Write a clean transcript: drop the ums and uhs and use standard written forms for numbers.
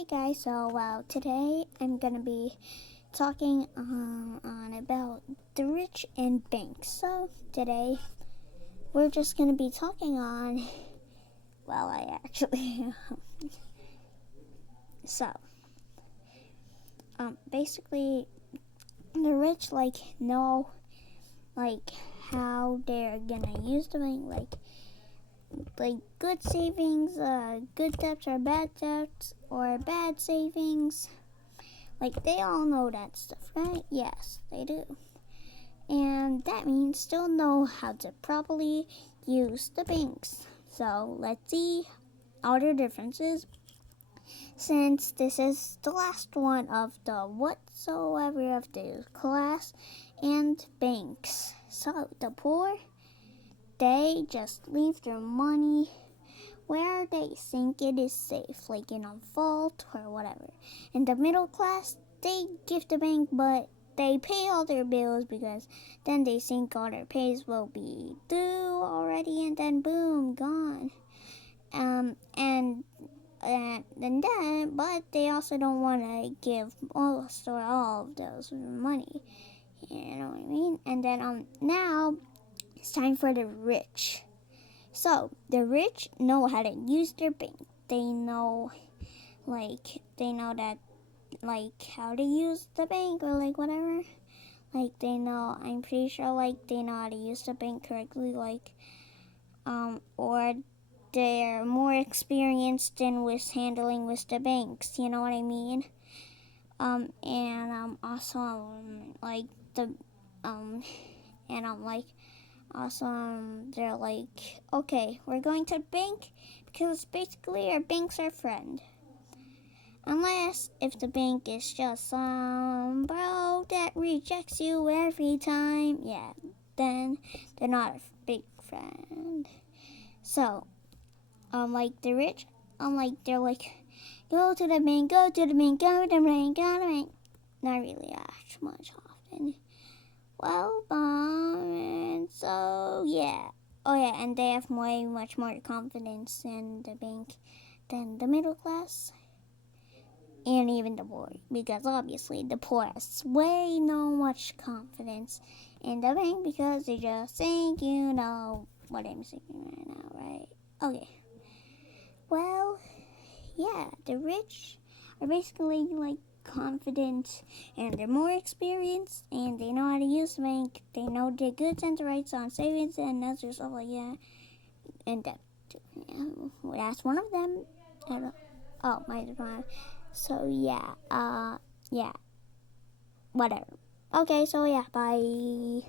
Hey guys, today I'm gonna be talking on about the rich and banks. So today we're just gonna be talking on, I actually, so, basically the rich know how they're gonna use the bank, like good savings, good debts or bad debts, or bad savings. Like, they all know that stuff, right? Yes, they do. And that means they'll know how to properly use the banks. So, let's see all the differences. Since this is the last one of the whatsoever of the class and banks. So, the poor, they just leave their money where they think it is safe, like in a vault or whatever. In the middle class, they give the bank, but they pay all their bills because then they think all their pays will be due already, and then boom, gone. But they also don't want to give most or all of those money. You know what I mean? And then now it's time for the rich. So, the rich know how to use their bank. They know that, how to use the bank or, whatever. They know, I'm pretty sure, they know how to use the bank correctly, or they're more experienced in handling with the banks, you know what I mean? They're like, okay, we're going to the bank because basically our bank's our friend. Unless if the bank is just some bro that rejects you every time, yeah, then they're not a big friend. So, the rich, they're like, go to the bank, go to the bank, go to the bank, go to the bank. Not really much often. So yeah. Oh yeah, and they have much more confidence in the bank than the middle class and even the poor, because obviously the poor has much confidence in the bank because they just think you know what I'm saying right now, right? Okay. Well, yeah, the rich are basically confident, and they're more experienced, and they know how to use the bank. They know the goods and the rights on savings and other stuff like that, and debt too. Yeah, well, that's one of them. Oh, my God. So yeah, whatever. Okay, so yeah, bye.